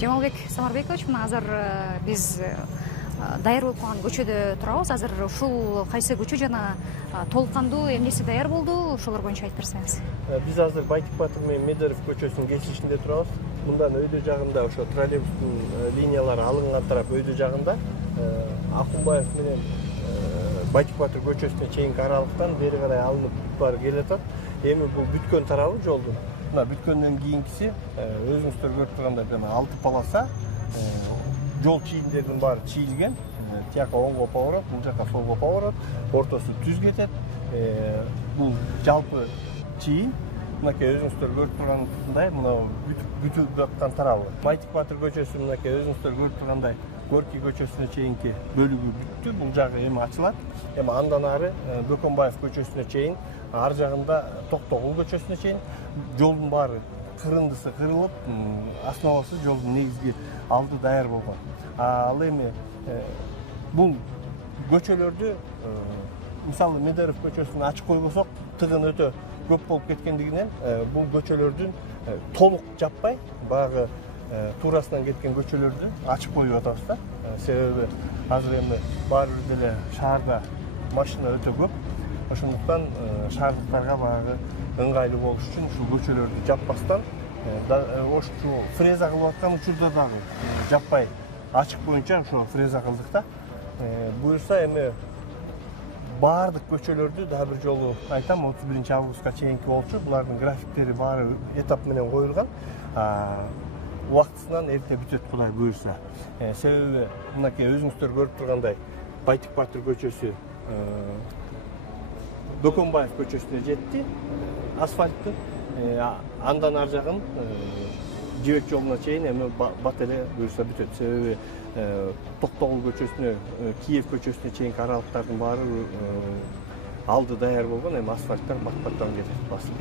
Жамалбек Самарбекович, мына азыр биз даяр болуп калган көчөдө турабыз. Азыр ушул кайсы көчө жана толук кандуу эмнеси даяр болду, ошолор боюнча айтып берсеңиз. Биз азыр Байтик Батыр менен Медеров көчөсүнүн кесилишинде турабыз. Мындан өйдө жагында ошо троллейбустун линиялары алынган тарап өйдө жагында Акунбаев менен Байтик Батыр көчөсүнө чейинки аралыктан бери карай алынып бары келатат. Эми бул бүткөн тарабы жолдун. Мына бүткөндөн кийинкиси өзүңүздөр көрүп тургандай 6 полоса жол чийимдердин баары чийилген. Тияка оңго поворот, бул жака солго поворот, ортосу түз кетет. Бул жалпы чийим. Мынакей өзүңүздөр көрүп тургандай, мына бүтүп жаткан тарабы. Байтик Батыр көчөсү мынакей өзүңүздөр көрүп тургандай Горький көчөсүнө чейинки бөлүгү бүттү. Бул жагы эми ачылат. Эми андан ары Дөкөнбаев көчөсүнө чейин, ар жагында Токтогул көчөсүнө чейин жолдун баары кырындысы кырылып, основасы жолдун негизги алды даяр болгон. Ал эми бул көчөлөрдү мисалы Медеров көчөсүн ачып койбосок, тыгын өтө көп болуп кеткендигинен бул көчөлөрдүн толук жаппай, баягы туурасынан кеткен көчөлөрдү ачып коюп атабыз да. Себеби азыр эми баары бир деле шаарда машина өтө көп. Ошондуктан шаардыктарга баягы ыңгайлуу болуш үчүн ушул көчөлөрдү жаппастан, ошо фреза кылып аткан учурда дагы жаппай ачык боюнча ошо фреза кылдык да. Буюрса эми баардык көчөлөрдү дагы бир жолу айтам, 31 августка чейинки болчу. Булардын графиктери баары этап менен коюлган. Убактысынан эрте бүтөт, Кудай буюрса. Себеби мынакей өзүңүздөр көрүп тургандай Байтик Батыр көчөсү Дөкөнбаев көчөсүнө жетти, асфальттын. Андан ар жагын жибек жолуна чейин эми бат эле буюрса бүтөт. Себеби Токтогул көчөсүнө, Киев көчөсүнө чейинки аралыктардын баары алды даяр болгон, эми асфальттар бат-баттан кетет басылып.